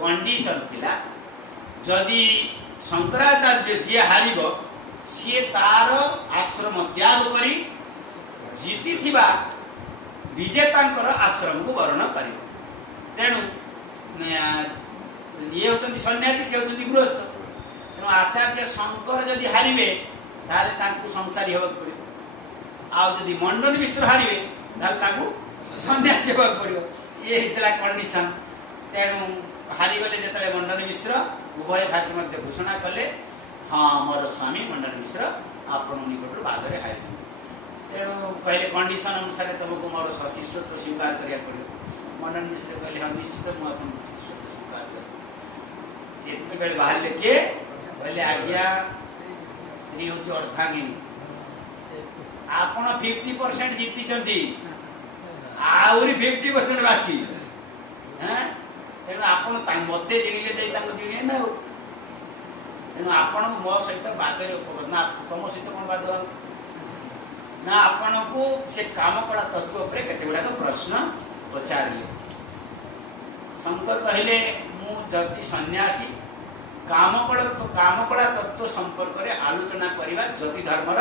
Condition थिला जदि शंकराचार्य जी हारिब सी तार आश्रम त्याग करी जीति थिबा विजेतांकर आश्रम को वर्ण करिब। तेणु ये होचंती सन्यासी से होचंती गृहस्थ। तेणु आचार्य शंकर जदि हारिबे ताले तांकु संसारी हेबाक पड़िबो आ जदि मंडन मिश्र हारिबे ताले तांकु सन्यासी हेबाक पड़िबो। ये हितला कंडीशन। तेणु हारी गले जेतले मंडन मिश्र उभय भाग्य मध्य घोषणा कले हाँ मोर स्वामी मंडन मिश्र आपण निकट बादरे हारि। तेणु कहले कंडीशन अनुसार तुमको मोर शिष्यत्व स्वीकार करिया पड़िबो। मंडन मिश्र कहले हाँ निश्चित मु आपण शिष्यत्व स्वीकार कर। जेतने बेल बाहर लेके कहले आज्ञा स्त्री होची अर्धांगिनी आपण 50% जीति चंती आउरी 50% बाकी हैं। तेणु आपण मते जिणिले जाई ताको जिणे ना। तेणु आपण मो सहित बादरे ना तुम सहित कोन बाद ना आपण को से काम कला तत्व पर केते गुडा प्रश्न पचारिले। शंकर कहले मु जति सन्यासी कामकला तत्व संपर्क रे आलोचना करिबा जति धर्मर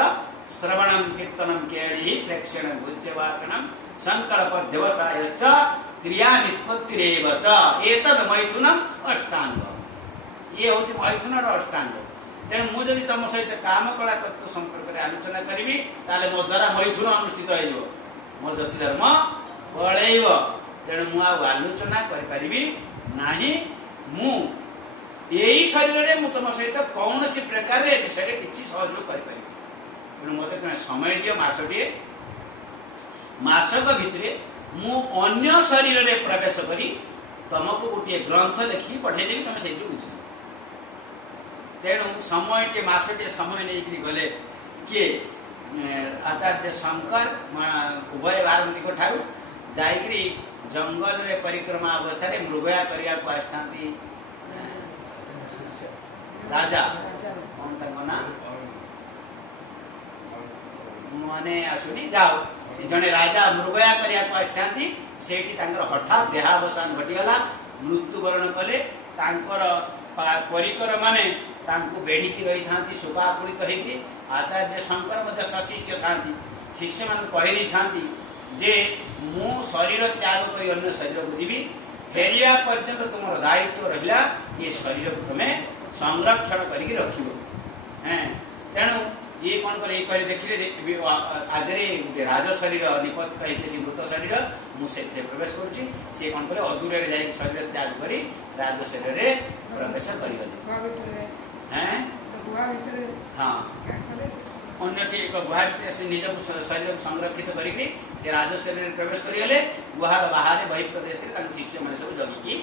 श्रवणम कीर्तनम केळि प्रेक्षण भुज्यवासनम संकल्प व्यवसायश्च क्रिया निष्पत्तिरेव च एतद मैथुनम अष्टांग। ये होची मैथुनर अष्टांग। तेणु मु जदि तुम सहित कामकला तत्व संपर्क रे आलोचना करिबी ताले मो द्वारा मैथुन अनुष्ठित होइबो मो जति धर्म पळैब। तेणु मु आलोचना करि परिबी नाही। मु यही शरीर रे मु तुम सहित कौन सी प्रकार रे विषय किछि सहयोग करि परिबी। तेणु मते समय दियो मासक भितरे मु अन्य शरीर रे प्रवेश करी तुमको गोटे ग्रंथ लिखि पठे देबी तुम से बुझी। तेणु समय मासटे समय नहीं गले किए आचार्य शंकर उभय बारंती को ठारू जाइकरी जंगल रे परिक्रमा अवस्था रे मृगया करिया को आस्थांती राजा कौन तक ना मने आसुनी जाओ जने राजा मृगया करिया को आस्थांती सेठी तांकर हठात देहावसान घटिगला मृत्युवरण कले। तांकर परिकर माने तांको बेढिकी रही थांती शोकाकुलित होइकि आचार्य शंकर मध्य सशिष्य थांती शिष्य मान कहरी थांती जे मु शरीर त्याग करी अन्य शरीर को जीवी फेरिया पर्यंत तुमर दायित्व रहिला ये शरीर को तुमे संरक्षण करिक रखिबो हैं। तेणु ये कौन कर एक देखिले आगे राज शरीर निपतित होइछि मृत शरीर मुझे प्रवेश करुच्ची सी कौन करे अदूर जा शरीर त्याग कर राज शरीर रे प्रवेश कर हाँ अन्य एक गुहा निज शरीर को संरक्षित करी राज शरीर में प्रवेश करगले। गुहार बाहर बहि प्रदेश शिष्य मैंने सब जगिकी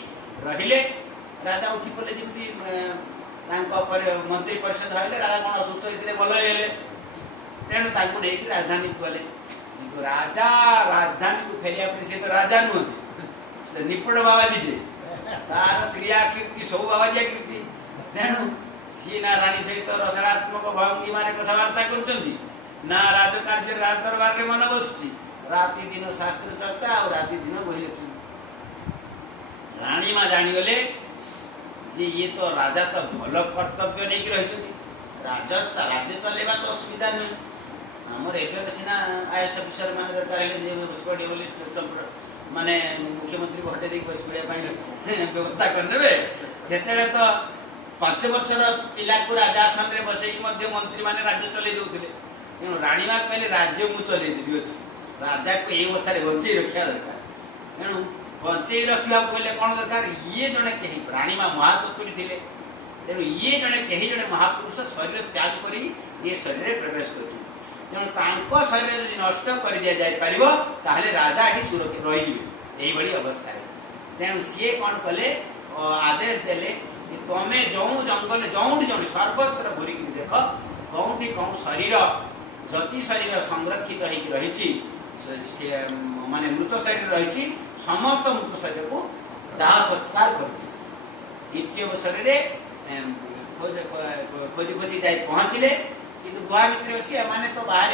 रहिले। राजा उठी पड़े जमी मंत्री परिषद हईले राजा कौन असुस्थ होते भल होले। तेणु नहीं राजधानी को गले। राजा राजधानी को फेरिया सी तो राजा नुहति निपट बाबाजी तार क्रिया कीर्ति सब बाबाजी कीर्ति। तेणु सी ना राणी सहित रचनात्मक भंगी मान कथबार्ता कर राजकार्य राज दरबार में मन बसुची राति दिन शास्त्र चर्चा और राति दिन बही लिखु। राणी माँ जानीगले जे ये तो राजा तो भल कर्तव्य नहीं रही राज्य चलेबा तो असुविधा नुहे। आमर एवं सीना आईएस अफिसर मान दरकार माने मुख्यमंत्री को हटे बस पड़ा व्यवस्था करदे से तो 5 वर्षर पिला को राजासन में बसई मंत्री माने राज्य चलई दौले। तेणु राणी माँ कहले राज्य मु चलई देवी अच्छी राजा को ये अवस्था बचे रखा दरकार। तेणु बचे रखा कहले कौन दरकार ये जड़े कहीं राणी माँ महातत्वी थे। तेणु ये जड़े कहीं जड़े महापुरुष शरीर त्याग कर ये शरीर में प्रवेश कर तेणु शरीर यदि नष्ट कर दि जापर राजा ये सुरक्षित रही अवस्था। तेणु सी कौन कले आदेश देले तमें जो जंगल जो सर्वत्र घूरिक देख कौटी कौन शरीर जति शरीर संरक्षित रही माने मृत शरीर रही समस्त मृत शरीर को दाह संस्कार कर द्वितीय अवसर खोजी खोजी जाए पहुँचले कि गुहा भितर अच्छी एम तो बाहर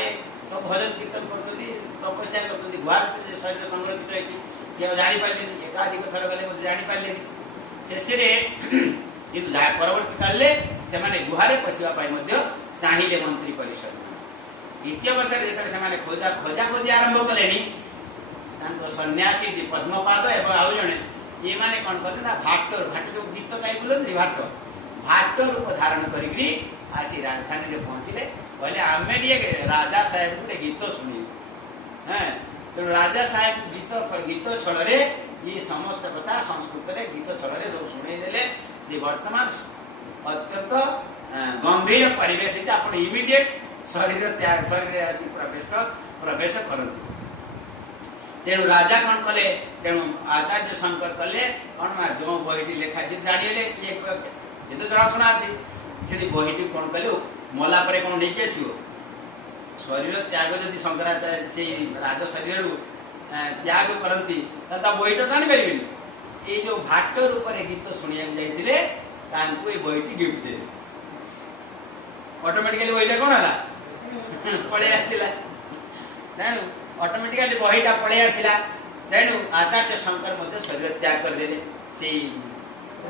सब भजन कीर्तन कर तपस्या कर गुहा भितर शरीर संरक्षित रही सी जापारे एकाधिक थर गले जापारे शेषे किंतु परवर्ती काले से गुहारे पशिवा चाहिए मंत्री परिषद द्वितीय वर्ष से खोजा खोजा खोजी आरंभ कले सन्यासी पद्मपाद एवं आउ जड़े ये मैंने कौन कले ना भाटर भाट जो गीत गाई बुलती भाट रूप धारण करी आसी राजधानी में पहुंचले कहले आम राजा साहेब गोटे गीत शुणी तेणु राजा साहेब गीत छल ये समस्त कथा संस्कृत में गीत छल सब शुणेदेले वर्तमान अत्यंत गंभीर परिवेश आप इमिडिएट शरीर त्याग शरीर आसी प्रवेश करते तेणु राजा कौन कले तेणु आचार्य शंकर कले कौन ना जो बहीटी लेखा जाने किए ये तो जनाशुना अच्छी बहीटी कौन कले मला पर कौन नहीं आसो शरीर त्याग जदि शंकराचार्य से राज शरीर त्याग करती बही तो जापर ये जो भाट रूप गीत शुणा जाते बहीटी गिफ्ट दे ऑटोमेटिकली बहीटा कौन है पलि आसला तेणु ऑटोमेटिकली बहीटा पलि आसला तेणु आचार्य शंकर शरीर त्याग करदे से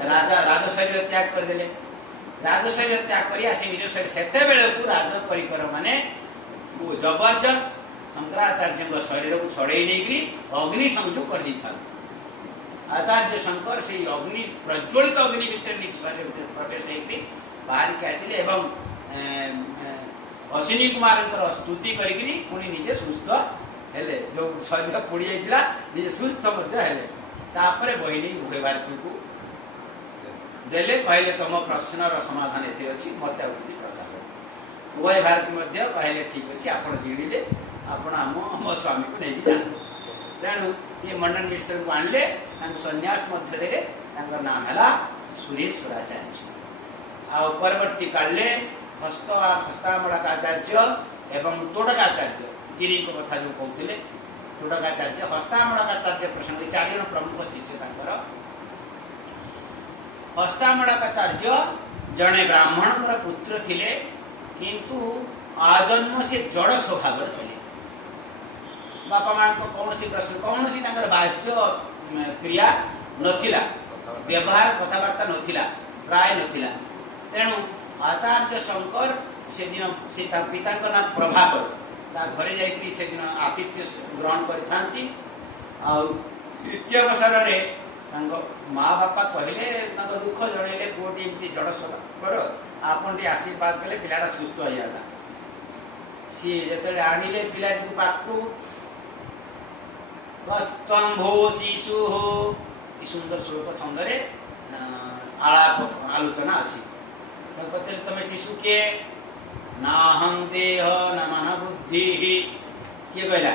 राज शरीर त्याग करदे राज शरीर त्याग कर निज शरीर से राज परिकर माने जबरदस्त शंकराचार्य शरीर को छड़े नहीं अग्नि संयोग कर दी था आचार्य शंकर से अग्नि प्रज्वलित अग्नि शरीर प्रवेश नहीं बाहर के आसिले एवं अश्विनी कुमार स्तुति करी पुणी निजे सुस्थ हेले जो शरीर पोड़ी जाता निजे सुस्थ हेले बहिनी उभय भारती को देले कहले तुम प्रश्न समाधान ये अच्छी मत प्रचार उभय भारती कहले ठीक अच्छे आप जिड़े आपण आम स्वामी को नहीं जाते तेणु ये मंडन मिश्र को आणले सन्यास मध्य नाम है सुरेश्वराचार्य आ परवर्ती काले हस्तामड़काचार्य एवं तोड़काचार्य गिरी को कथा जो कहते तोड़काचार्य हस्तामड़काचार्य प्रसंग 4 जन प्रमुख शिष्य हस्तामड़काचार्य जड़े ब्राह्मण पुत्र थिले किंतु आजन्म से जड़ स्वभाव थे बापा माँ को कौन सी प्रश्न कौन सी बाह्य क्रिया नथिला व्यवहार कथबार्ता नथिला प्राय नथिला तेणु आचार्य शंकर से दिन से पिता नाम प्रभाकर घरे जाकरी से दिन आतिथ्य ग्रहण करी द्वितीय अवसर माँ बापा कहले दुख जड़े पुओटी एमती जड़ स्वभाव आपन आशीर्वाद कले पिलाटा सुस्थ हो जाता सी जो आणिले पिलाटी पाखु कस्तंभो शिशु हो सुंदर श्लोक छंदे आलाप आलोचना अच्छी पचर तुम शिशु किए नाहं देह न मन बुद्धि किए कहला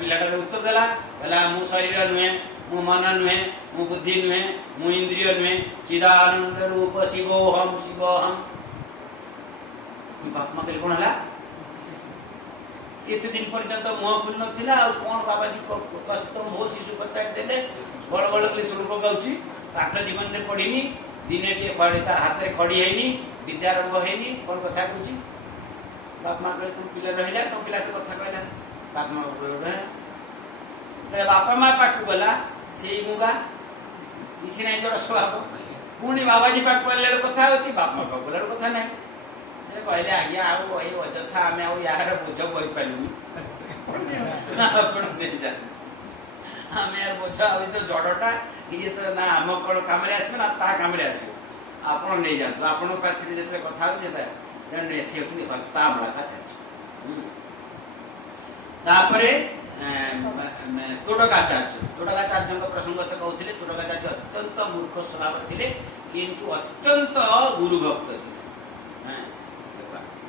पिलाटा उत्तर देला कहला मु शरीर नुहे मु मन नुहे मु बुद्धि नुहे मु इंद्रिय नुहे चिदानंद रूप शिवोहम शिवोहम बापमा कहले कौन है एते दिन पर्यंत मुह खुल नथिला कौन बाबाजी कस्तम हो शिशु पचार देले बड़ बड़ के स्वरूप गाउची पाठ जीवन में पढ़ीनी दिने टे खड़ी तार हाथ में खड़ी है विद्यारंभ है कौन कथा कहूँ बाप माँ कहे तुम पिला रही तुम पिला कथा कहला बाप माँ बापा माँ पाक गला से गुंगा किसी ना जोड़ स्वभाव पुणी बाबाजी पाक पढ़ले कथा होची बाप माँ पाक बोलार कथा ना कहले आज्ञा अजथा आम यार बोझ बही पालुनी आम यार बोझ तो जड़टा ये तो ना आम कौन कम आस ना ता कम आस आप नहीं जातु आपण पाखे जो कथा से हस्तामड़काचार्य तोड़काचार्य प्रसंग तो कहते तोड़काचार्य अत्यंत मूर्ख स्वभाव थे किंतु अत्यंत गुरुभक्त थे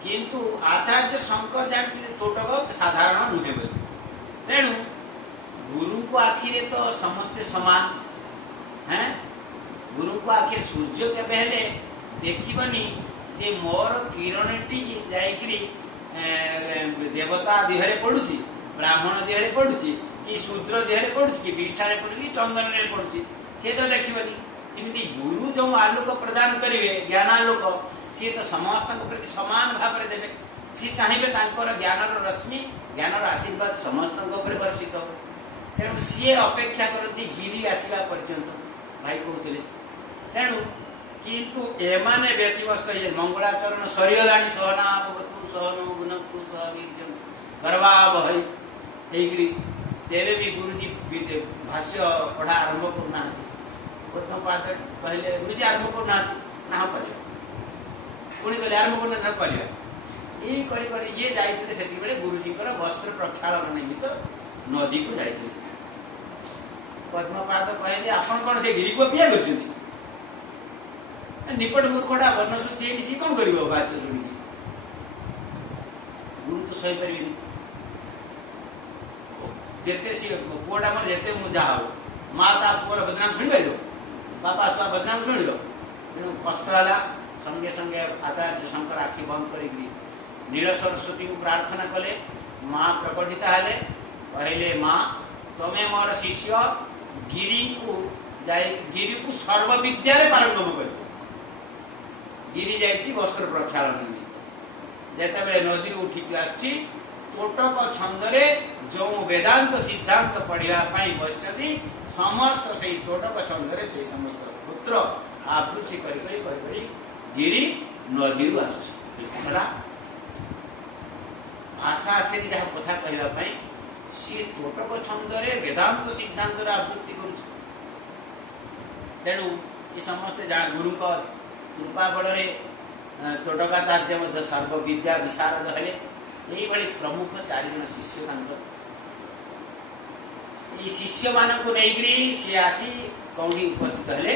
किंतु आचार्य शंकर जानते तोटक साधारण नुहे बोली तेणु गुरु को आखिरे तो समस्ते समान हैं गुरु को आखिर सूर्य के पहले देखिबनी जे मोर किरणटी जाइकरी देवता देहरे पड़ुची ब्राह्मण देहरे पड़ुची कि शूद्र देहरे पड़ुची कि विष्ठा पड़ुची चंदन रे पड़ुची से तो देखिबनी एमती गुरु जो आलोक प्रदान करेंगे ज्ञानालोक सी तो समस्त प्रति समान भाव में देवे सी चाहिए ज्ञान रश्मि ज्ञान आशीर्वाद समस्त वर्षित हो तेणु सी अपेक्षा करती गिरी आसवा पर्यंत भाई कहते तेणु किंतु एमाने व्यतिवस्त ये मंगलाचरण सरीगलाणी सहना भवतु सहनो गुणक्तु सहवीर्यं गर्वावहै हेगिरी तेरे भी गुरुजी भाष्य पढ़ा आरंभ करना पद्मपाद कहले गुरुजी आरंभ करना ना करिया पुणी कहले आरंभ करना ना करिया ये करी ये जाइते सेति बेले गुरुजी कर वस्त्र प्रक्षालन निमित्त नदी को जाइते पद्मपाद कहले आपण कोन से गिरी को पिया करछथि निपट मूर्खटा वर्ण शुद्धि सी कौन कर भाष्य शुणी गुरु तो सही पारि जेते सी पुआटा मन जेते जा हो माँ ता पुअर बदनाम शुणी पार बापा छुआ बदनाम शुण तेणु कष्ट है संगे संगे आचार्य शंकर आखि बंद कर नील सरस्वती को प्रार्थना कले माँ प्रकटिता हेले कहले माँ तमें मोर शिष्य गिरी को सर्व विद्या पारंगम कर गिरी जाइए वस्त्र प्रक्षालन निमित्त जेते बेले नदी उठिक आसी तोटक छंदरे जो वेदांत सिद्धांत पढ़ा बसती समस्त से तोटक छंदरे से समस्त पुत्र आवृत्ति करी गिरी नदी आसा आशा आसे जहाँ कथा कहवाई सी तोटक छंदरे वेदांत सिद्धांत आवृत्ति कर तेणु ये समस्त जहाँ गुरु कृपा बल तोटकाचार्य सर्व विद्या विशारद हेले यही प्रमुख 4 जन शिष्य शिष्य मान को नहीं सी आसी कौड़ी उपस्थित हेले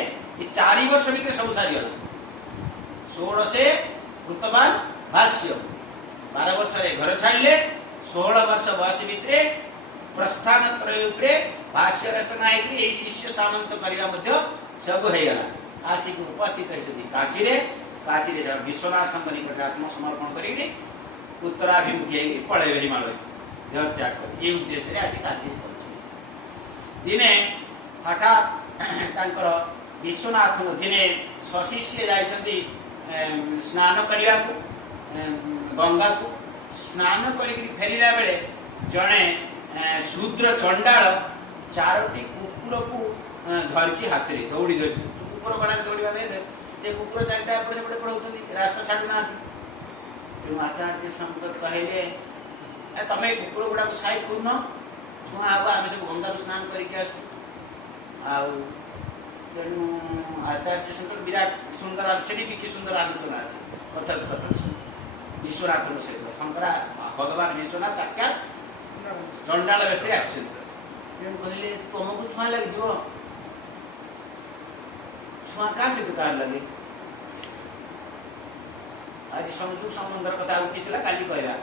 4 वर्ष भितर सब सारीगला 16 से वृत्तवान भाष्य 12 वर्ष घर छाड़े 16 वर्ष बयस भितर प्रस्थान त्रय भाष्य रचना यही शिष्य सामंत करने सब होगला आसिक उपस्थित होती काशी विश्वनाथ निकट आत्मसमर्पण करेंगे उत्तराभिमुखी पलैब हिमालय देह त्याग कर ये उद्देश्य आसी काशी दिने हठात विश्वनाथ दिने सशिष्य जाइछन्ति स्नान करने गंगा को स्नान कर फेरला बेले जड़े शूद्र चंडाल 4टी कुकुर को धरची हाथ में दौड़ी धरती कुकुर गला दौड़ा नहीं कुकुर 4टा एपटे सेपटे पढ़ाऊँ रास्ता छाड़ू ना तेणु आचार्य शंकर कहले तमें कुकुर गुड़ा को साइड कर छुआ हम आम सब गंगा स्नान करके तेणु आचार्य शंकर विराट सुंदर से कि सुंदर आलोचना अच्छे कथा कथा विश्वनाथ सहित शंकरा भगवान विश्वनाथ साक्षात चंडाल बेस तेणु कहले तुमको छुआ लगे छुआ क्या सहित कार लगे आज संजोग संबंधर कथा उठीला काली कहला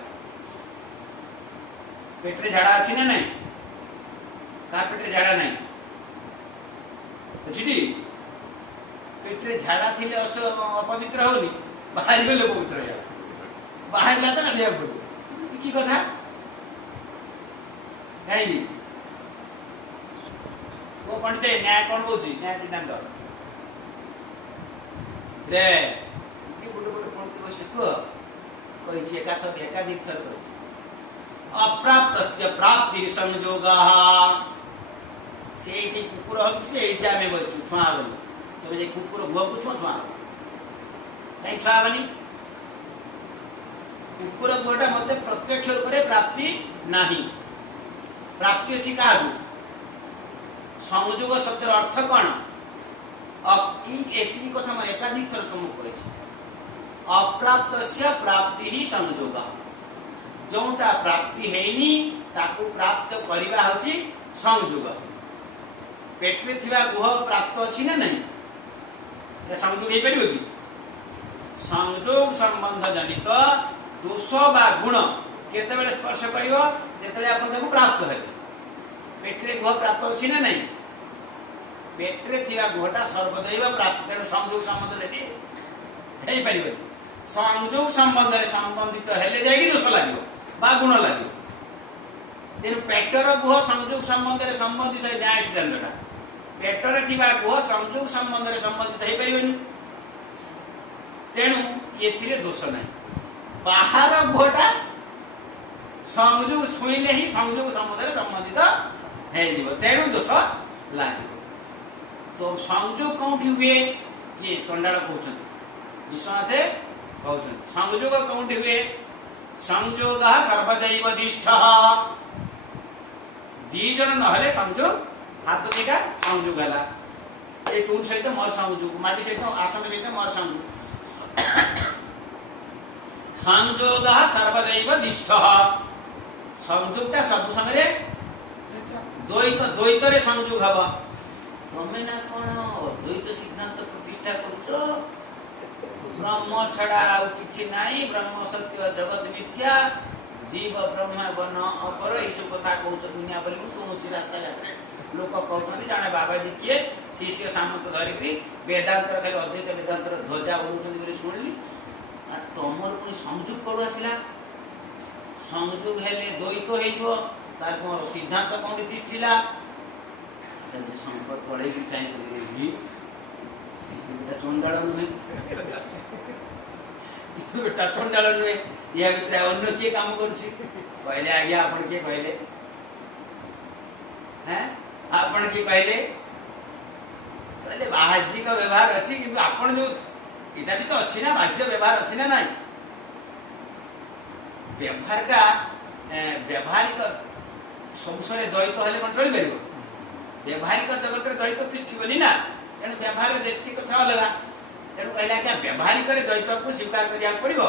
पेटे झाड़ा अच्छी ना नहीं का पेटे झाड़ा नहीं अच्छी पेटे झाड़ा थी अपवित्र होनी बाहर गले पवित्र हो बाहर तो गाधे पड़ो कि कथा कहीं वो पंडित न्याय कौन कौन न्याय सिद्धांत रे गोटे गोटे पंक्ति बस कही एकाधिक थर कही अप्राप्त प्राप्ति संयोग से कुकुर हगुचे आम बस छुआ हेनी तब कुकुर गुह को छुआ कहीं छुआ हेनी कुकुर गुहटा मत प्रत्यक्ष रूप से प्राप्ति नहीं प्राप्ति अच्छी क्या संयोग शब्द अर्थ कौन एक कथा मैं एकाधिक थर तुमको कही अप्राप्त प्राप्ति ही संयोग जोटा प्राप्ति हैनी ताकू प्राप्त करवा हूँ संयोग पेटे थी गुह प्राप्त अच्छी ना नहीं संयोग हो पार कि संयोग संबंध जनित दोष बा गुण केते स्पर्श कर प्राप्त है पेटे गुह प्राप्त अच्छी ना नहीं पेटे थी गुहटा सर्वदैव प्राप्त तेणु संयोग संबंध हो पार संयोग संबंध संबंधित हेले जाएगी दोष लगे गुण लगे तेणु पेटर गुह संयोग संबंध में संबंधित है न्याय सिद्धांतटा पेटर थी गुह संयोग संबंध में संबंधित हो पार तेणु ये दोष ना बाहर गुहटा संयोग छुईले ही संयोग संबंध में संबंधित हो तेणु दोष लगे तो संयोग कौटी हुए ये चंडाल कहते विश्वनाथ कहते संयोग कौटी हुए संयोग सर्वदैवदिष्ठ दी जन नहले संयोग हाथ दिटा संयोग है ये टूल सहित मोर संयोग माटी सहित आसन सहित मोर संयोग संयोग सर्वदैवदिष्ठ संयोगटा सब संगे द्वैत द्वैत रे संयोग हवा तमें ना कौन अद्वैत सिद्धांत प्रतिष्ठा कर ब्रह्म छड़ा आउ किछि नाही ब्रह्म सत्य जगत मिथ्या जीव ब्रह्म बन अपर ये सब कथा कहते दुनिया बोली शुणुची रास्ता घाटे लोक कहते जड़े बाबाजी किए शिष्य सामंत धरिकी वेदांतर खाली अद्वैत वेदांतर ध्वजा उड़ाउछन्ति शुणिली तमर पुणी संयोग करू आसला संयोग हेले द्वैत हो सिद्धांत कौन दिखला शंकर पढ़े चाहिए चंडाल नुहे बेटा चंडाल नुहे या भितर अन्य किए काम कहले आज्ञा आपण किए कहले हैं आपण किए कहले कहले बाह्य का व्यवहार अच्छी कि आपण जो इटा भी तो अच्छी ना बाह्य व्यवहार अच्छी ना नहीं व्यवहार का व्यवहारिक सब समय द्वैत हेले कौन चल पार व्यवहारिक जगत द्वैत तिष्ठबनी ना तेणु व्यवहार देखी कथा अलग तेणु कहला क्या व्यवहारिक द्वैत को स्वीकार करिया पड़िबो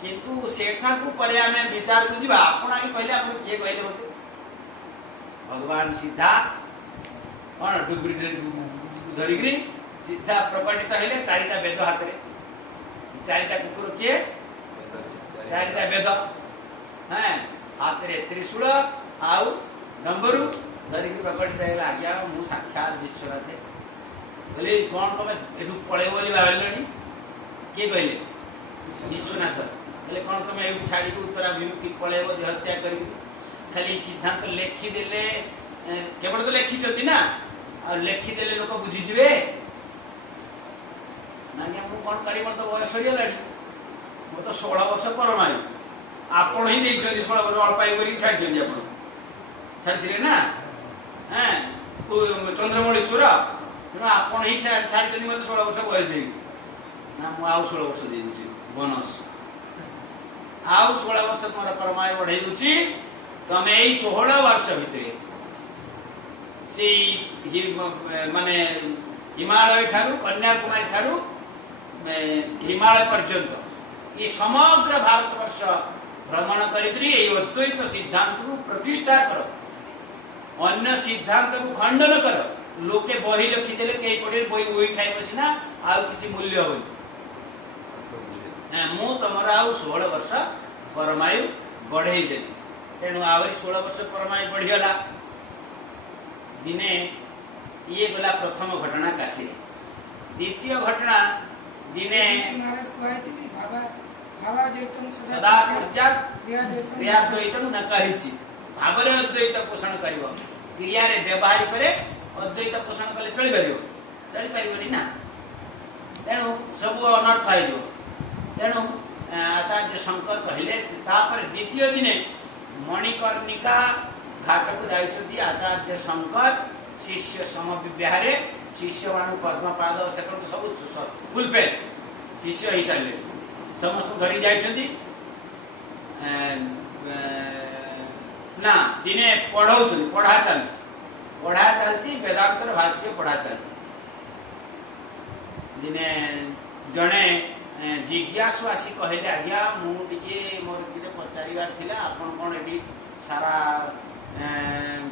किंतु सेठा को परे आमे विचार को जीवा आपण आगे कहले आपण किए कहले मते भगवान सीधा कौन डुबरी धरिग्री सीधा प्रकटित हेले चारिटा वेद हाथ रे चारिटा कुकुर किए चारिटा वेद हैं हाथ रे त्रिशूल आउ डंबरू धरिकी प्रकटित है आज्ञा मु साक्षात विश्वनाथ बोले कौन तुम एठू पलैब बोली बाहर किए कहले विश्वनाथ बोले कौन तुम एठू छाड़ी उत्तरा विमुखी पलैब हत्या कर खाली सिद्धांत लेखिदेले केवल तो लिखी ना लेखिदेले लोक बुझीजे ना मु कौन करी मोर तो बयस हो गला मो तो 16 वर्ष परमायु आपण ही देइछथि 16 वर्ष अल्पायु करी छाड़ी आपण छाड़ी ना हैं चंद्रमणीश्वर तेणु आपण ही छाड़ी मत 16 वर्ष बयस दे ना मु आउ 16 वर्ष दे बोनस आउ 16 वर्ष तुम परमायु बढ़ाई दूची तमें यही 16 वर्ष भितर से माने हिमालय ठारू कन्याकुमारी ठारू हिमालय पर्यंत ये समग्र भारतवर्ष भ्रमण करी अद्वैत सिद्धांत को प्रतिष्ठा कर अन्य सिद्धांत को खंडन कर लोके बही लिखिदेले कई पड़े बही वही खाई बसिना आउ किछि मूल्य हो मु तुमर आउ 16 वर्ष परमायु बढ़ई देली तेणु आवरी 16 वर्ष परमायु बढ़ीगला दिने ये गला प्रथम घटना काशी द्वितीय घटना दिने सदा क्रियाद्वैतम न करिछि भावरे अद्वैत पोषण करिवो क्रिया रे व्यवहार करे अद्वैत पोषण कले चली परिवो चली परिवोनी ना तेणु सब अनर्थ आइलो तेणु आचार्य शंकर कहले तापर द्वितीय दिने मणिकर्णिका घाट को जाइछथि आचार्य शंकर शिष्य समविवाहरे शिष्य मान पद्मपाद सेकंड सब फुल पेज शिष्य ही सारे समस्त धरी जाइछथि ना दिने पढ़ा चलती वेदांतर भाष्य पढ़ा चलती दिने जड़े जिज्ञासु आसी कहले आज्ञा मुझे मोर किए पचार थिला आपण कौन ये सारा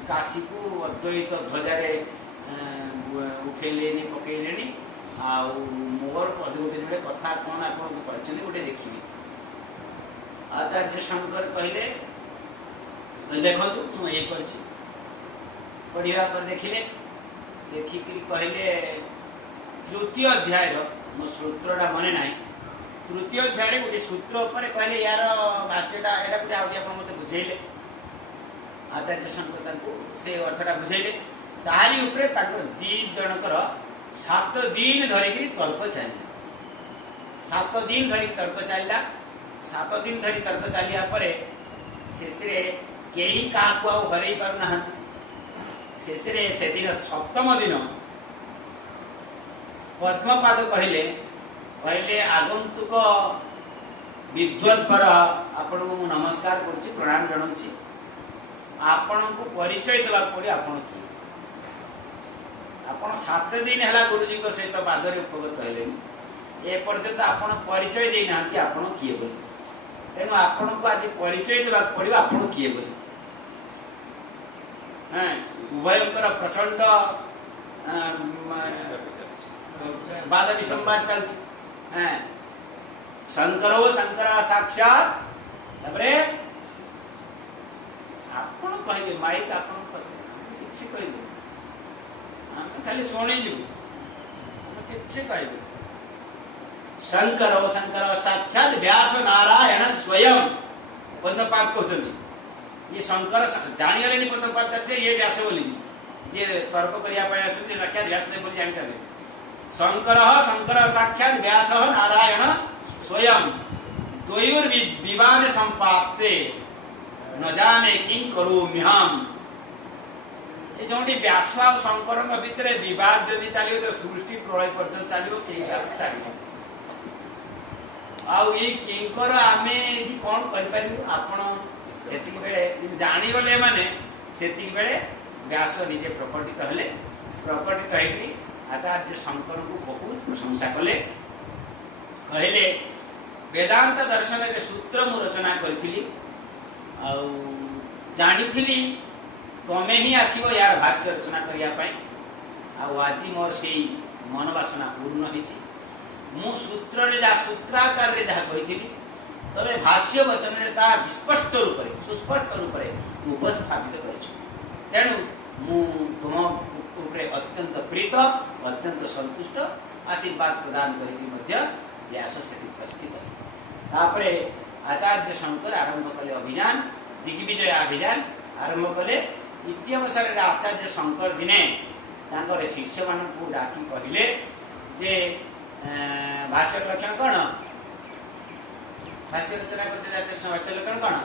काशी को अद्वैत ध्वजारे उठेले पकईले मोर गोटे जोड़े कथा कौन आप गोटे देखी आचार्य शंकर कहले देखु मुझे ये पढ़ा पर देखिले देखिक कहले तृतीय अध्याय मो सूत्रटा मन ना तृतीय अध्याय गोटे सूत्र उपर कहले यार भाष्यटा एटा गोटे आउटे आप मत बुझेले आचार्य शंकर से अर्थटा बुझेले तारी उपरे दी जनकर 7 दिन धरिकी तर्क चलिए 7 दिन धरिक तर्क चलला 7 दिन धरी तर्क चलिया परे शेष केही काहाकु आउ हरई पारना शेष से दिन सप्तम दिन पद्मपाद कहले कहले आगंतुक विद्वत्पर आपण को नमस्कार करुच्ची प्रणाम जनाऊँगी आपण को परिचय देवा पड़े आपण किए आपण 7 दिन है गुरुजी को सहित पादरे उपगत कहले ए पर्यंत आपण परिचय दे ना आपण किए बोली तेणु आपण को आज परिचय देवा पड़े आपण किए बोली उभयंकर प्रचंड वाद विसंवाद चलছে शंकरो शंकर साक्षात तबरे आपण कहले माइक आपण किछि कहले हम खाली सुनि जीवु किछि कहले शंकरो शंकर साक्षात व्यास नारायण स्वयं पद्मपाद कहते ये शंकर जानी गले नहीं पद्मपाद करते ये व्यास बोली जे तर्क करिया पाए आछन साक्षात व्यास ने बोली जानि चले शंकर शंकर साक्षात व्यास नारायण स्वयं द्वयोर विवाद संपाप्ते न जाने किं करोमि हम ए जोंडी व्यास और शंकर भितर विवाद जदि चलियो तो सृष्टि प्रलय पर्यंत चलियो के चलियो आउ ये किंकर आमे कोन कर पारिबु आपण सेतिक बेले जानि गले माने सेतिक बेले व्यास निजे प्रकटित हले प्रकटित हेकि आचार्य शंकर को बहुत प्रशंसा कले कहले वेदांत दर्शन रे सूत्र मु रचना करथिली आ जानिथिली तमे ही आसीबो यार भाष्य रचना करिया पाई आ आजि मोर सेई मन वासना पूर्ण हिची मु सूत्र रे जा सूत्राकार रे जा कहिथिली तबे भाष्य वचन रे ता स्पष्ट रूप रे सुस्पष्ट रूप रे उपस्थापित करछि तेनु मु तुम ऊपर अत्यंत प्रीत अत्यंत संतुष्ट आशीर्वाद प्रदान करके मध्य व्यास से उपस्थित तापरे आचार्य शंकर आरंभ कले अभियान दिग्विजय अभियान आरंभ कले इति अवसर आचार्य शंकर दिने तांकर शिष्य मान को डाकी कहले जे भाष्य लक्षण कौन भाष्य रचना करते जाते भाष्य लक्षण कौन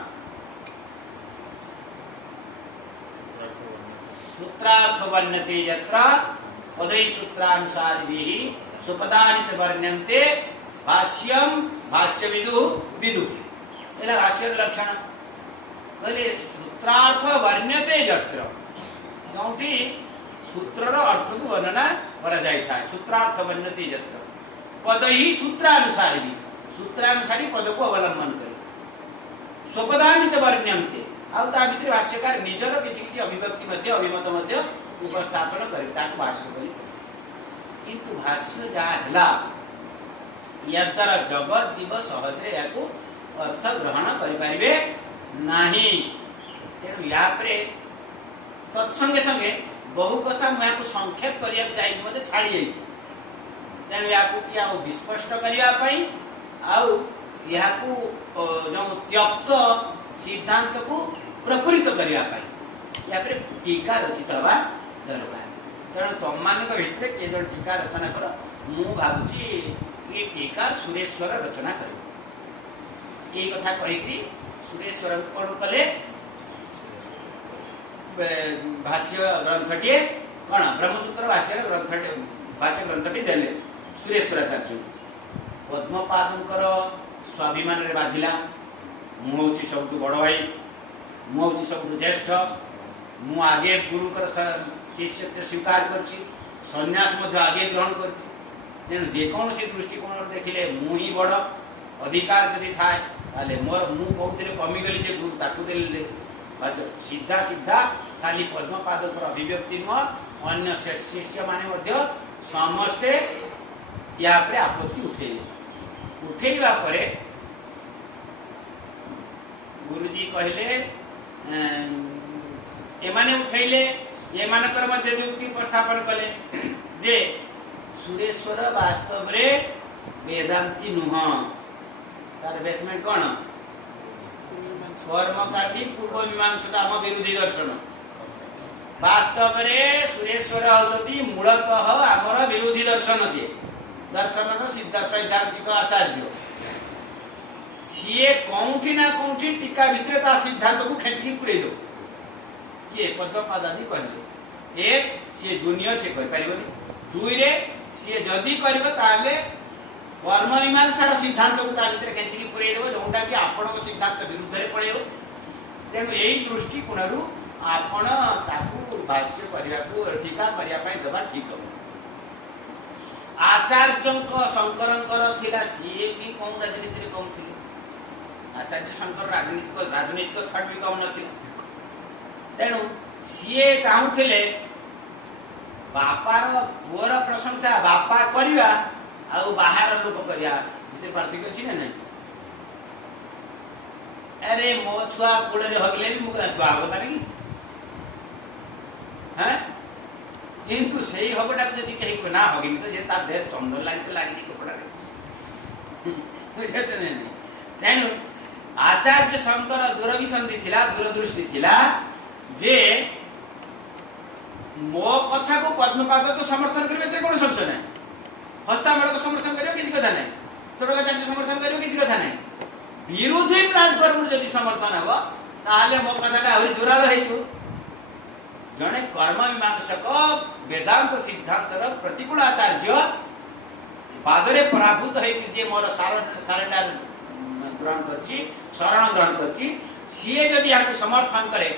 सूत्रार्थ वर्ण्यते यत्र पदै सूत्रानुसारिभिः सुपदानि च वर्ण्यन्ते भाष्यम भाष्यविदु विदु एला भाष्य लक्षण कहले सूत्रार्थ वर्ण्यते यत्र जोंटी सूत्रर अर्थ को वर्णना करा जाय था सूत्रार्थ वर्ण्यते यत्र पदै सूत्रानुसारिभिः सूत्रानुसारी पद को अवलंबन करे सुपदानि च वर्ण्यन्ते आउ ता भितर भाष्यकार निजर किछि अभिव्यक्ति मध्य अभिमत मध्य उपस्थापन करे ताको भाष्य करी किंतु भाष्य जा हला याद्वारा जगत जीव सहजरे याको अर्थ ग्रहण करि परिबे नाही तेनु या परे तत्संगे संगे बहु कथा मैं को संक्षेप करिया जाई मते छाडी जाई तेनु याको कि आ विस्पष्ट करिया पई आउ याको जो त्यक्त सिद्धांत को प्रपूरित करिया पाई या फिर टीका रचित हवा दरकार तेणु तुम मान भितर किए जो टीका रचना कर मु भावुची ये टीका सुरेश्वर रचना कर ये कथा कही सुरेश्वर कौन कले भाष्य ग्रंथटी कौन ब्रह्मसूत्र भाष्य ग्रंथटी देले सुरेश्वराचार्य पद्मपादंकर स्वाभिमान रे बाधिला मु हूँ सब बड़ भाई मु हूँ सब ज्येष्ठ मु आगे गुरु शिष्य स्वीकार करन्यास आगे ग्रहण कर जेकोसी दृष्टिकोण देखिले मु ही बड़ अधिकार जदि थाए मोर मु कहते कमिगली जे गुरु ताकू देले सीधा सीधा खाली पद्मपाद अभिव्यक्ति नुह अन्य शिष्य माने समस्ते या आपत्ति उठेवा परे गुरुजी कहले एमाने उठैले एमानकर मध्य युक्ति उपस्थापन कले जे सुरेश्वर वास्तव रे वेदांती नुह तार बेसमेंट कोन कर्मकांडी पूर्व मीमांसा आम विरोधी दर्शन वास्तव रे सुरेश्वर होती मूलतः आमर विरोधी दर्शन से दर्शन सिद्ध सैद्धांतिक आचार्य सीए कौटी ना कौटी टीका भितर ता सिद्धांत को खेचिकी पुरे दो किए पद्मपाद आदि कहले एक सी जूनियर से कहि परिबनी दुई रे सी जदि कर कर्म मीमांसार सिद्धांत को भीतर खेचिकी पुरई देव जोटा कि आपण सिद्धांत विरुद्ध में पड़े तेणु यही दृष्टिकोण आपण भाष्य करने टीका करने देवा ठीक हम। आचार्य शंकर सी भी कौन राजनीति कौन थे आचार्य शंकर राजनीतिक थट भी कम न तेणु सी चाहूले बापार पुअर प्रशंसा बापा करवा आ बाहर लोक करवा पार्थक्य अच्छी ना नहीं। अरे मो छुआ कूल हगले भी मुझे छुआ हग पारे किंतु से हगटा जब कहीं ना हगिनी तो देह चंदन लगे लगे कपड़ा तेणु आचार्य शंकर दूरभिसंधि दूरदृष्टि जे मो कथा को पद्मपाद को समर्थन करेंगे कौन संशय ना हस्तामल को समर्थन कर किसी कथा नहीं चोड़काचार्य समर्थन कर किसी कथा नहीं विरोधी प्लाटफर्म जब समर्थन हम ताले मो कथा आहरी दुराल हो जड़े कर्म मीमांसक वेदांत सिद्धांतर प्रतिकूल आचार्य पादरे पराभूत हो मोर सारेंडर ग्रहण शरण ग्रहण कर जदि यहाँ समर्थन करे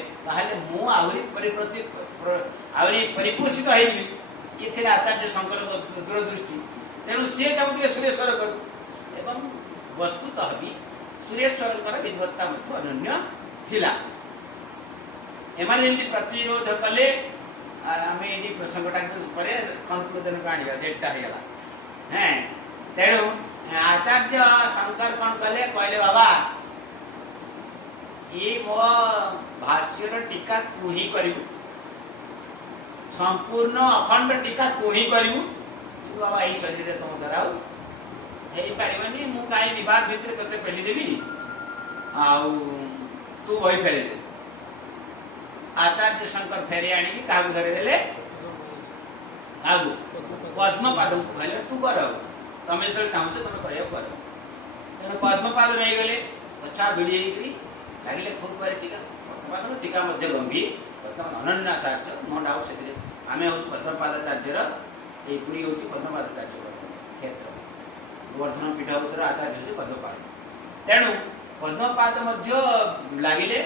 आहरी परिपोषित होती आचार्य शंकर दूरदृष्टि तेणु सी चाहते सुरेश्वर करू एवं वस्तुतः भी सुरेश्वर विद्वत्ता अनन्य थिला एमाने जमी प्रतिरोध कले आम ये प्रसंगटा कंक्लूजन को आने डेटा होगा हैं तेणु आचार्य शंकर कौन कले कहले बाबा ये मो भाष्यर टीका तू ही करू संपूर्ण अखंड टीका तू ही करू बाबा यही शरीर तुम द्वारा पारे मु कहीं विवाद भितर ते पेलीदेवी तू बही फेरीदे आचार्य शंकर फेरी आनी क्या धरदे आगु पद्मपाद को कहले तू कर तुम जो चाहूच तुम कर तेणु पद्मपाद नहीं गले अच्छा भिड़ी लगे खूब पारे टीका पद्मपाद टीका गंभीर अनन्याचार्य नो डाउट से आम हूँ पद्मपादाचार्यर ये पुरी हूँ पद्मपादाचार्य क्षेत्र गोवर्धन पीठभूतर आचार्य हूँ पद्मपाद तेणु पद्मपाद लगिले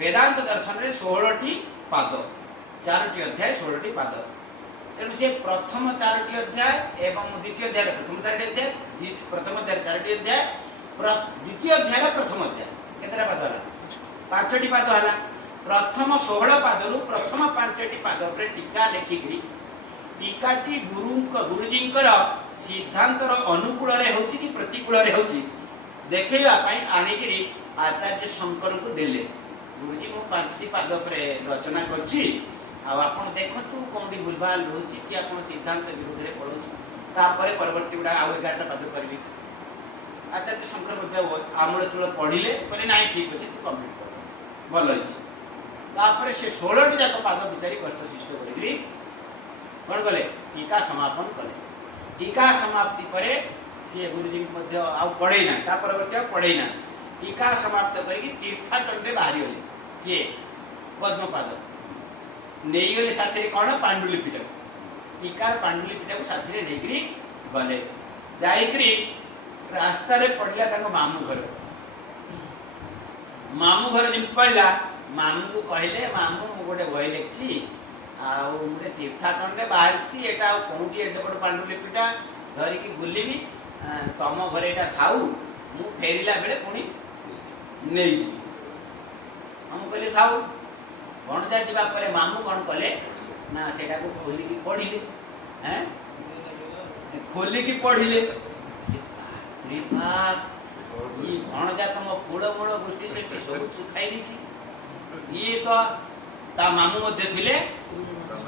वेदांत दर्शन में 16टी पाद 4टी अध्याय 16टी पाद तेणु से प्रथम 4टी अध्याय एवं द्वितीय अध्याय प्रथम 4टी अध्याय प्रथम अध्याय 4टी अध्याय द्वितीय अध्याय प्रथम अध्याय केतरा पाद है 5टी पाद है प्रथम 16 पादरु प्रथम 5टी पाद पर टीका लेखिकी टीकाटी गुरुजी सिद्धांतर अनुकूल होची कि प्रतिकूल होची देखैया आनिकी आचार्य शंकर को देले गुरुजी मु 5टी पाद पर रचना करछि आपन देखतु कोंडी भूलभाल होची कि आपन सिद्धांत विरुद्ध रे पढोची तापर परवर्ती गुडा आउ 11टा पाद करबी आचार्य शंकर आमूल चूल पढ़िले कहले नाई ठीक अछि तू कंप्लीट कर भल अछि तापर से 16टी जाक पाद विचारी कष्ट सृष्ट करिली कौन कले टीका समापन कले टीका समाप्ति पर सी गुरुजी पढ़े ना परवर्ती पढ़े ना टीका समाप्त करके तीर्थाटन बाहरी गले किए पद्मपाद नहीं गले साथी कौन पांडुलिपिटा टीका पांडुलिपिटा को साथी नहीं गले जाकरी रास्ता रे पड़ला मामू घर जब पड़ा मामू को कहले मामू मु गोटे बही लिखी आउे तीर्थाटन बाहर कौटी एडे बड़ पांडुलिपिटा धरिकी बुलबी तम घरे थाऊ मु फेरला बेले पुणी नहीं जी हम कहले थाऊ भणजा जावा परे मामू कौन कले ना सेटा को खोलिकी पढ़िले हैं खोलिकी पढ़िले ये भणजा तुम कूलमूल गोष्ठी से सब खाई दी ये तो ता मामू मध्य थिले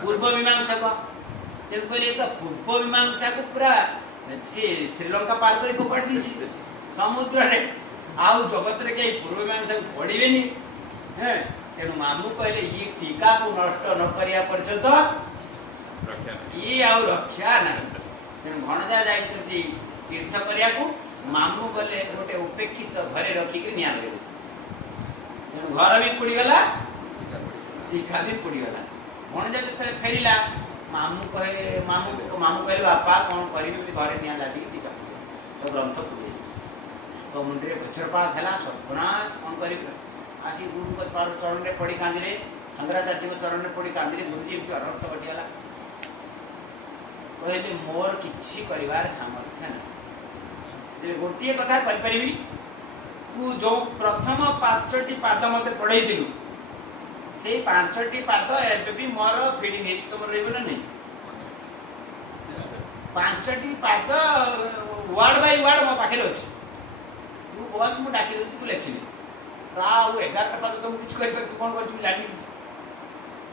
पूर्व मीमांसक तेणुक तो पूर्व मीमांसा को पूरा श्रीलंका पार कर फोपाड़ दी समुद्र आउ जगत रे कहीं पूर्व मीमांसा को पढ़े तेणु मामू कहले ये टीका को नष्ट न करिया पर्यंत ये आउ रक्षा ना तेणु भणजा जाइछथि तीर्थ करिया को मामू गले गोटे उपेक्षित घरे रखिक निया तेणु घर भी पोड़ीगला टीका भी पोड़ीगला भणजा जो फेरला मामू कहे मामू कहले बापा कौन करी घरे निया लगी टीका तो ग्रंथ पूजे तो मुंडे वज्रपात है सर्वनाश कौन कर आसी गुरु को चरण में पड़ी कांदी शंकराचार्य को चरण में पड़ी कांदी गुरुजी एमती अरक्त घटीगला कहले मोर किछि परिवार सामर्थ्य ना गोटे कथा करी तू जो प्रथम 5टी पाद मते पढ़ई दिलु से 5टी पाद एबे भी मोर फीडिंग है तुम रहबो ना नहीं 5टी पाद वर्ड बाय वर्ड मो पाखे अछि तू बस मु डाकी दउछि तू लेखिली ता 11टा पाद तुम किछ कहि तू कोन करछि जानि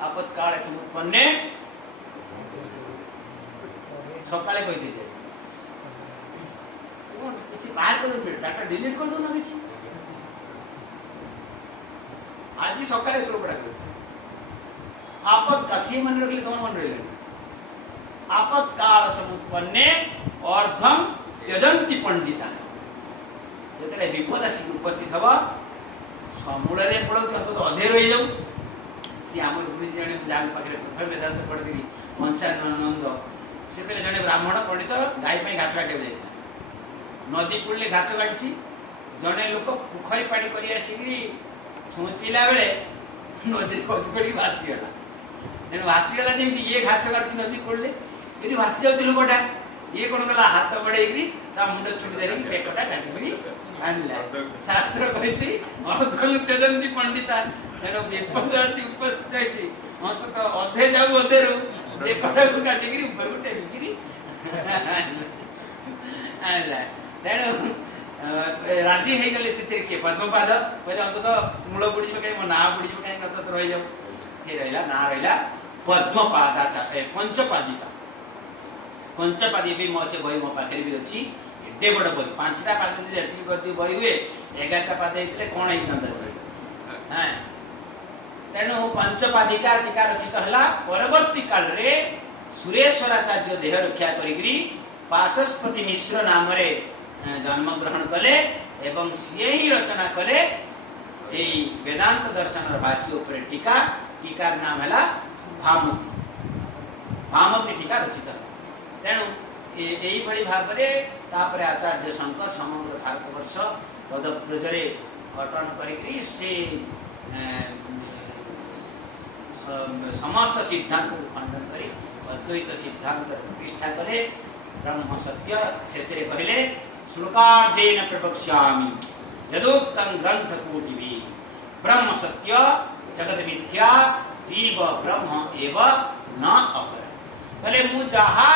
आपतकाल समुत्पन्ने सकाळे कहि दे कोन किछि बाहर कर डाटा डिलीट कर दो ना किछि आज सकाळे श्लोक पढ़ा आपत कसी मन रखले तुम मन रहिले आपतकाल समुत्पन्ने अर्धम त्यजन्ति पंडिता जेतले विपद आसी उपस्थित हवा समूल रे पड़ो तो अधे रहि जाऊ सी हमर गुरु जी जने जान पाखरे प्रथम वेदांत पढ़दिली पंचानंद से पहले जने ब्राह्मण पंडित गाय पे घास काटे जाय नदी कूले घास काटछि जने लोक पोखरी पानी करी आसी छुचिला बेले नदी खस पड़ी भासी गला ने भासी गला जेमि ये घास काटछि नदी कूले यदि भासी जाउ लोकटा ये कोन गला हाथ बढेइकरी ता मुंड छुटी देरी पेटटा काटिकरी आनला शास्त्र कहिछि अर्धल त्यजन्ति पंडिता ने विपद आसी उपस्थित जायछि मत तो अधे जाऊ अधेरु पेपरा को काटिकरी ऊपर को टेकिकरी आनला तेणु राजी है गले सिते के पद्मपाद पहले अंत मूल बुड़ी में कहीं ना बुड़ी में कहीं नत रह जाऊ हे रहला ना रहला पद्मपादा पंचपादिका पंचपादी भी मो से बही मो पाखरे भी अछि एडे बड़ बही 5टा पाद जे एटी गति बही हुए 11टा पाद हेतले कोन है नंद से हां तेणु पंचपादिका टीका रचित हला परवर्ती काल रे सुरेश्वराचार्य देह रक्षा करिकरी वाचस्पति मिश्र नाम रे जन्म ग्रहण कले एवं से ही रचना कले ए वेदांत दर्शन भाष्य ऊपर टीका टीकार नाम है भामती टीका रचित तेणु यही भली भाव में आचार्य शंकर समग्र भारतवर्ष पदव्रजरे घटन करी से समस्त सिद्धांत को खंडन करी अद्वैत सिद्धांत प्रतिष्ठा कले ब्रह्म सत्य शेष कहले श्लोकार्धेन प्रवक्ष्यामि यदोक्तं ग्रंथ कोटिभि ब्रह्म सत्य जगत मिथ्या जीव ब्रह्म एव न अपर कहले मु जहा